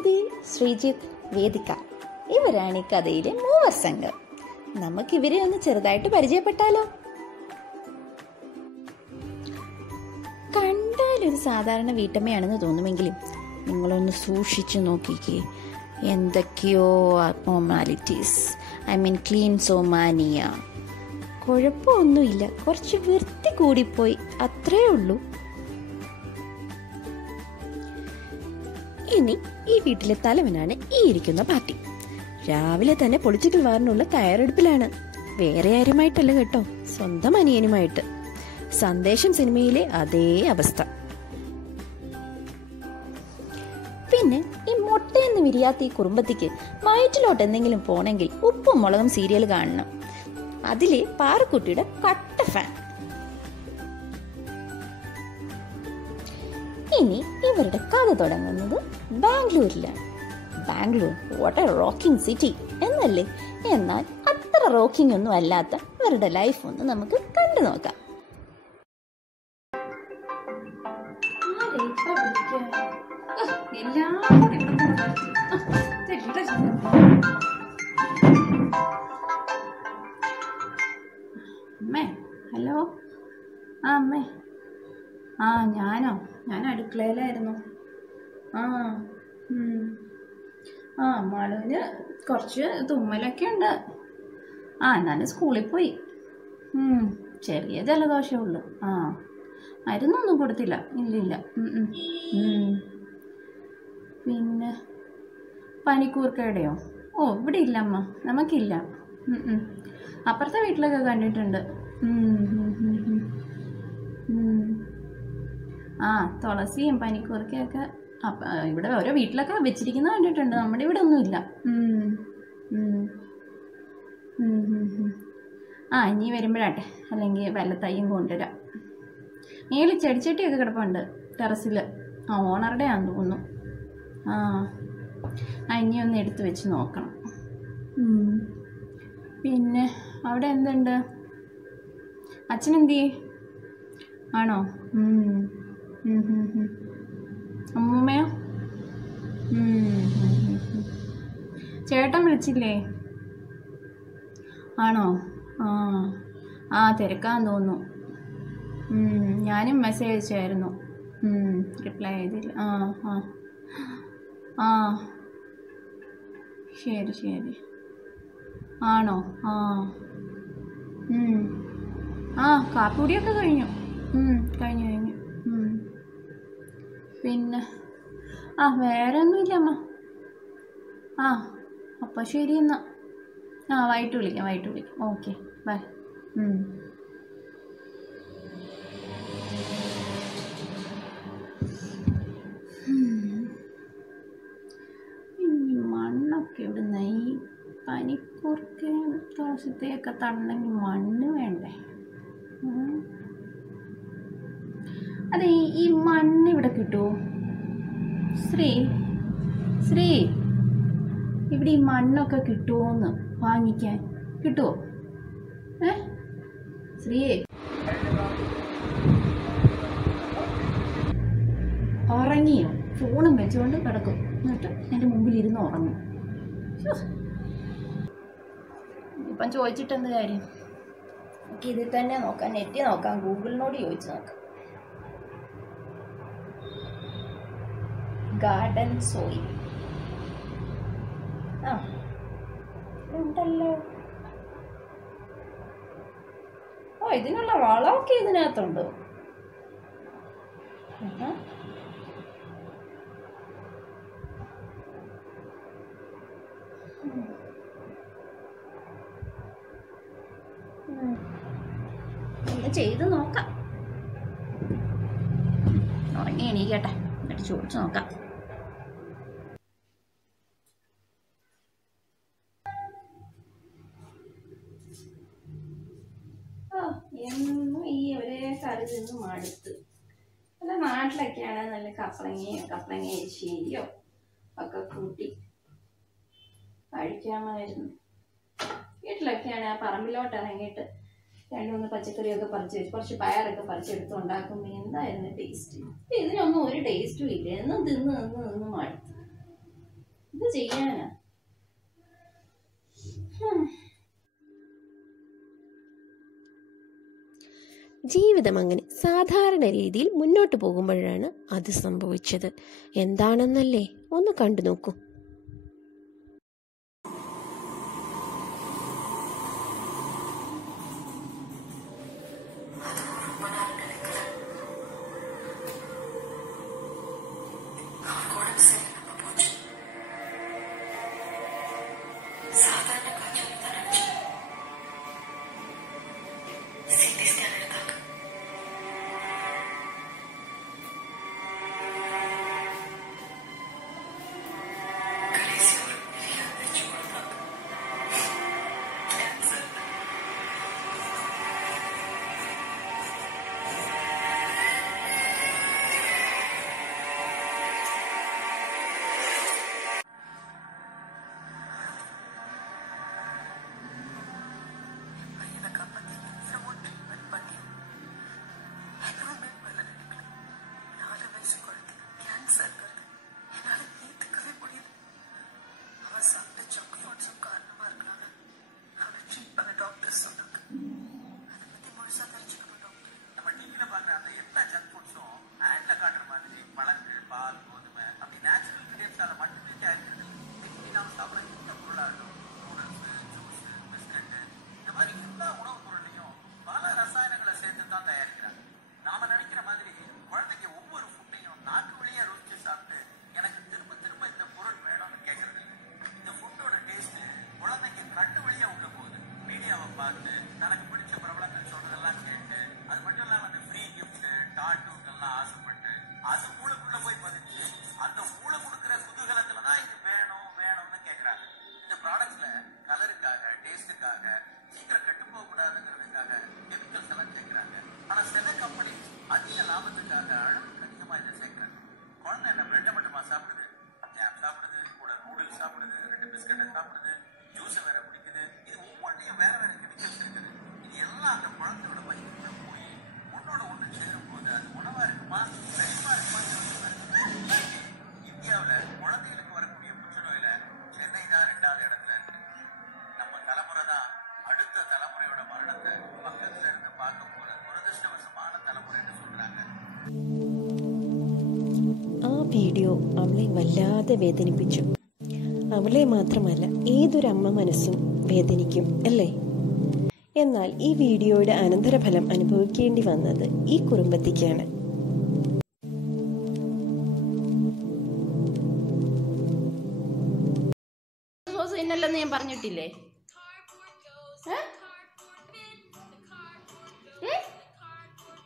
ശ്രുതി, ശ്രീജിത്ത്, വേദിക ഇവരാണ് ഈ കഥയിലെ മൂവർ സംഘം. നമുക്കിവരെ ഒന്ന് ചെറുതായിട്ട് പരിചയപ്പെട്ടാലോ? കണ്ടാലൊരു സാധാരണ വീട്ടമ്മയാണെന്ന് തോന്നുമെങ്കിലും നിങ്ങളൊന്ന് സൂക്ഷിച്ചു നോക്കിക്കേ, എന്തൊക്കെയോ അബ്നോർമാലിറ്റീസ്, ക്ലീൻസോമാനിയ. കുഴപ്പമൊന്നുമില്ല, കുറച്ച് വൃത്തി കൂടിപ്പോയി, അത്രേ ഉള്ളൂ. ഇനി ഈ വീട്ടിലെ തലവനാണ് ഈ ഇരിക്കുന്ന പാർട്ടി. രാവിലെ തന്നെ പൊളിറ്റിക്കൽ വാറിനുള്ള തയ്യാറെടുപ്പിലാണ്. വേറെ ആരുമായിട്ടല്ല കേട്ടോ, സ്വന്തം അനിയനുമായിട്ട്. സന്ദേശം സിനിമയിലെ അതേ അവസ്ഥ. പിന്നെ ഈ മുട്ടയെന്ന് വിരിയാത്ത ഈ കുറുമ്പത്തിക്ക് വയറ്റിലോട്ട് എന്തെങ്കിലും പോണെങ്കിൽ ഉപ്പും മുളകും സീരിയൽ കാണണം. അതിലെ പാറക്കുട്ടിയുടെ കട്ട ഫാൻ. ഇനി ഇവരുടെ കഥ തുടങ്ങുന്നത് ബാംഗ്ലൂരിലാണ്. Bangalore what a rocking city എന്നല്ലേ? എന്നാൽ അത്ര റോക്കിംഗ് ഒന്നും അല്ലാത്ത ഇവരുടെ ലൈഫ് ഒന്ന് നമുക്ക് കണ്ടു നോക്കാം. അമ്മേ, ഹലോ. അമ്മേ, ഞാൻ അടുക്കളയിലായിരുന്നു. മാളുവിന് കുറച്ച് തുമ്മലൊക്കെ ഉണ്ട്. എന്നാലും സ്കൂളിൽ പോയി. ചെറിയ ജലദോഷമേ ഉള്ളൂ. മരുന്നൊന്നും കൊടുത്തില്ല. ഇല്ലില്ല. പിന്നെ പനിക്കൂർക്കയുടെയോ? ഇവിടെ ഇല്ല അമ്മ, നമുക്കില്ല. അപ്പുറത്തെ വീട്ടിലൊക്കെ കണ്ടിട്ടുണ്ട്. തുളസിയും പനിക്കൂർക്കയൊക്കെ ഇവിടെ ഓരോ വീട്ടിലൊക്കെ വെച്ചിരിക്കുന്ന കണ്ടിട്ടുണ്ട്. നമ്മുടെ ഇവിടെ ഒന്നുമില്ല. ഇനി വരുമ്പോഴാട്ടെ, അല്ലെങ്കിൽ വല്ല തൈയും കൊണ്ടുവരാം. മേളിൽ ചെടിച്ചട്ടിയൊക്കെ കിടപ്പുണ്ട് ടെറസിൽ. ഓണറുടെ ആണെന്ന് തോന്നുന്നു. ഇനി ഒന്ന് എടുത്ത് വെച്ച് നോക്കണം. പിന്നെ അവിടെ എന്തുണ്ട്? അച്ഛനെന്തിയെ? ആണോ? അമ്മൂമ്മയോ? ചേട്ടൻ വിളിച്ചില്ലേ? ആണോ? തിരക്കാന്ന് തോന്നുന്നു. ഞാനും മെസ്സേജ് അയച്ചായിരുന്നു, റിപ്ലൈ ചെയ്തില്ല. ശരി ശരി. ആണോ? കാപ്പിക്കുടിയൊക്കെ കഴിഞ്ഞു. കഴിഞ്ഞു. പിന്നെ വേറെ ഒന്നുമില്ല അമ്മ. അപ്പോൾ ശരി എന്നാൽ. വൈകിട്ട് വിളിക്കാം. Okay, bye. മണ്ണൊക്കെ ഇവിടുന്ന ഈ പനിക്കൂർക്ക തുളസത്തെയൊക്കെ തടണമെങ്കിൽ മണ്ണ് വേണ്ടേ? അതെ, ഈ മണ്ണ് ഇവിടെ കിട്ടുമോ? ശ്രീ ഇവിടെ ഈ മണ്ണൊക്കെ കിട്ടുമോന്ന് വാങ്ങിക്കാൻ? കിട്ടുമോ? ശ്രീയെ, ഉറങ്ങിയോ? ഫോണും വെച്ചുകൊണ്ട് കിടക്കും, എന്നിട്ട് എൻ്റെ മുമ്പിൽ ഇരുന്ന് ഉറങ്ങും. ഇപ്പം ചോദിച്ചിട്ട് എന്ത് കാര്യം? എനിക്ക് ഇതിൽ തന്നെ നോക്കാം, നെറ്റിൽ നോക്കാം, ഗൂഗിളിനോട് ചോദിച്ച് നോക്കാം. ഗാർഡൻ സോയിൽ ഉണ്ടല്ലോ. ഇതിനുള്ള വളമൊക്കെ ഇതിനകത്തുണ്ടോ? ഒന്ന് ചെയ്ത് നോക്കാം. ഉറങ്ങി എണീക്കട്ടെ, എന്നിട്ട് ചോദിച്ചു നോക്കാം. എന്നും ഈ ഒരേ കറി നിന്ന് മടുത്ത്. അല്ല, നാട്ടിലൊക്കെയാണ് നല്ല കപ്പളങ്ങ എരിശ്ശേരിയോ ഒക്കെ കൂട്ടി കഴിക്കാമായിരുന്നു. വീട്ടിലൊക്കെയാണ് പറമ്പിലോട്ട് ഇറങ്ങിയിട്ട് 2-3 പച്ചക്കറിയൊക്കെ പറിച്ച് വെച്ച് കുറച്ച് പയറൊക്കെ പറിച്ചെടുത്ത് ഉണ്ടാക്കുമ്പോൾ എന്തായിരുന്നു ടേസ്റ്റ്? ഇതിനൊന്നും ഒരു ടേസ്റ്റും ഇല്ല. എന്നും തിന്ന് മടുത്ത്. ഇത് ചെയ്യാനാ. ജീവിതം അങ്ങനെ സാധാരണ രീതിയിൽ മുന്നോട്ട് പോകുമ്പോഴാണ് അത് സംഭവിച്ചത്. എന്താണെന്നല്ലേ, ഒന്ന് കണ്ടു നോക്കൂ. ആ വീഡിയോ അവളെ വല്ലാതെ വേദനിപ്പിച്ചു. അവളെ മാത്രമല്ല, ഏതൊരമ്മ മനസ്സും വേദനിക്കും അല്ലേ? എന്നാൽ ഈ വീഡിയോയുടെ അനന്തരഫലം അനുഭവിക്കേണ്ടി വന്നത് ഈ കുടുംബത്തിക്കാണ്. ഇന്നല്ലെന്ന് ഞാൻ പറഞ്ഞിട്ടില്ലേ?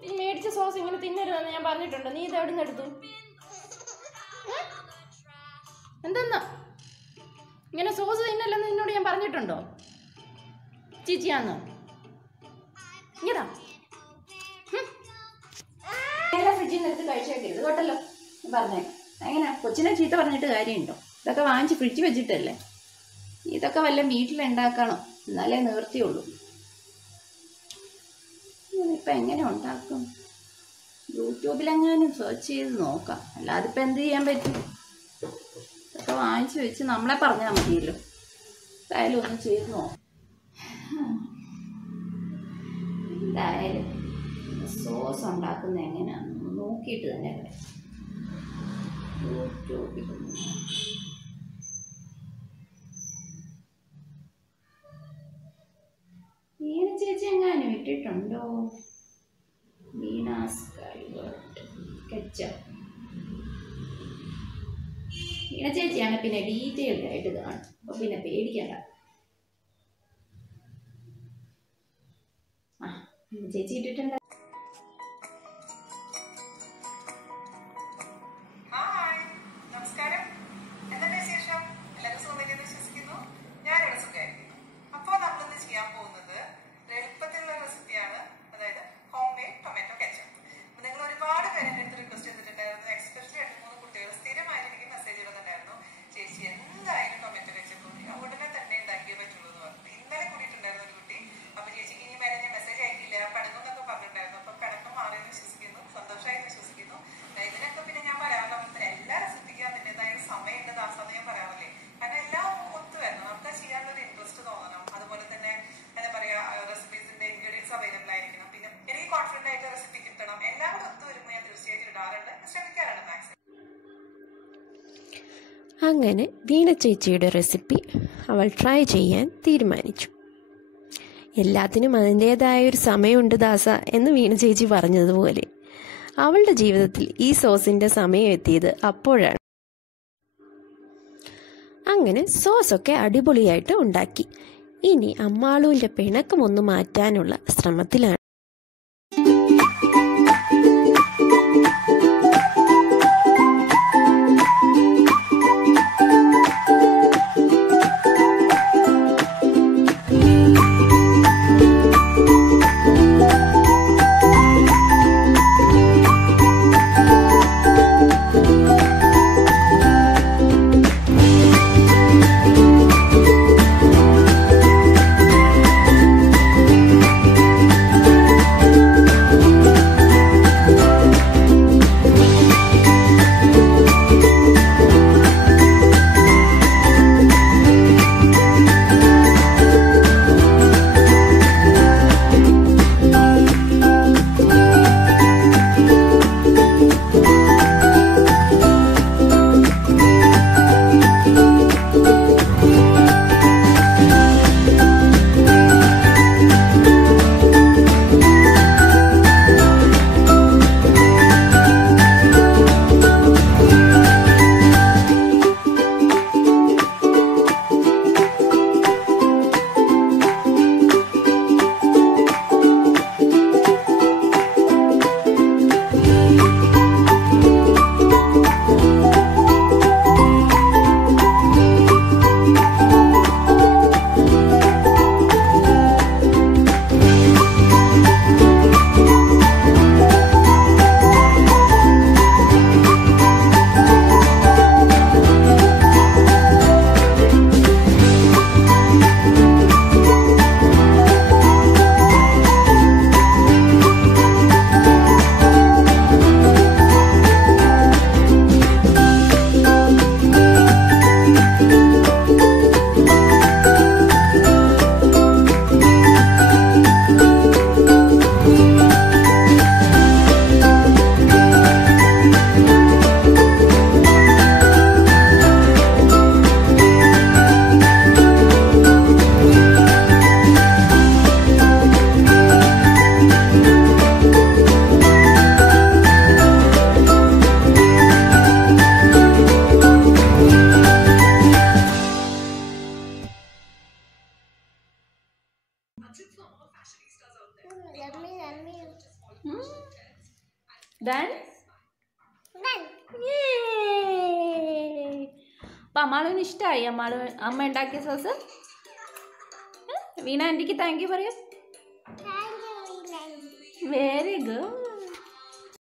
നീ മേടിച്ച സോസ് ഇങ്ങനെ തിന്നരുതെന്ന് ഞാൻ പറഞ്ഞിട്ടുണ്ടോ? നീ ഇത് എവിടെ നിന്ന് എടുത്തു? എന്തെന്നാ ഇങ്ങനെ സോസ് തിന്നല്ലെന്ന് നിന്നോട് ഞാൻ പറഞ്ഞിട്ടുണ്ടോ? ചീച്ചിയാന്നോ? ഇങ്ങതാ ഫ്രിഡ്ജിൽ നിന്ന് എടുത്ത് കഴിച്ചേക്കരുത് കേട്ടല്ലോ പറഞ്ഞേ. എങ്ങനെ കൊച്ചിനെ ചീത്ത പറഞ്ഞിട്ട് കാര്യമുണ്ടോ? ഇതൊക്കെ വാങ്ങിച്ച് ഫ്രിഡ്ജ് വെച്ചിട്ടല്ലേ. ഇതൊക്കെ വല്ല വീട്ടിലുണ്ടാക്കണം, എന്നാലേ നിവൃത്തിയുള്ളൂ. ഇപ്പം എങ്ങനെ ഉണ്ടാക്കും? യൂട്യൂബിലെങ്ങാനും സെർച്ച് ചെയ്ത് നോക്കാം, അല്ലാതെ ഇപ്പം എന്ത് ചെയ്യാൻ പറ്റും? ഇതൊക്കെ വാങ്ങിച്ച് വെച്ച് നമ്മളെ പറഞ്ഞാൽ മതിയല്ലോ. എന്തായാലും ഒന്ന് ചെയ്ത് നോക്കാം. എന്തായാലും സോസ് ഉണ്ടാക്കുന്നത് എങ്ങനെയാണെന്ന് നോക്കിയിട്ട് തന്നെ യൂട്യൂബിൽ വീണ ചേച്ചി എങ്ങാനും ഇട്ടിട്ടുണ്ടോ? വീണാസ് കെച്ചപ്പ്. വീണ ചേച്ചിയാണ് പിന്നെ ഡീറ്റെയിൽഡ് ആയിട്ട് കാണും, അപ്പൊ പിന്നെ പേടിക്കണ്ട. ആ ചേച്ചി ഇട്ടിട്ടുണ്ട്. ഇന്നലെ കൂടിയിട്ടുണ്ടായിരുന്നു ഒരു കുട്ടി. അപ്പൊ ചേച്ചിക്ക് ഇനി മേലെ ഞാൻ മെസ്സേജ് അയക്കില്ല, പടങ്ങുന്നൊക്കെ പറഞ്ഞിട്ടുണ്ടായിരുന്നു. അങ്ങനെ വീണ ചേച്ചിയുടെ റെസിപ്പി അവൾ ട്രൈ ചെയ്യാൻ തീരുമാനിച്ചു. എല്ലാത്തിനും അതിൻ്റേതായ ഒരു സമയമുണ്ട് ദാസ എന്ന് വീണ ചേച്ചി പറഞ്ഞതുപോലെ അവളുടെ ജീവിതത്തിൽ ഈ സോസിൻ്റെ സമയം എത്തിയത് അപ്പോഴാണ്. അങ്ങനെ സോസൊക്കെ അടിപൊളിയായിട്ട് ഉണ്ടാക്കി. ഇനി അമ്മാളുവിൻ്റെ പിണക്കം ഒന്ന് മാറ്റാനുള്ള ശ്രമത്തിലാണ്. അപ്പം അമ്മാളുവിന് ഇഷ്ടമായി അമ്മ ഉണ്ടാക്കിയ സോസ്? വീണ ആൻറ്റിക്ക് താങ്ക് യു പറയൂ. Very good.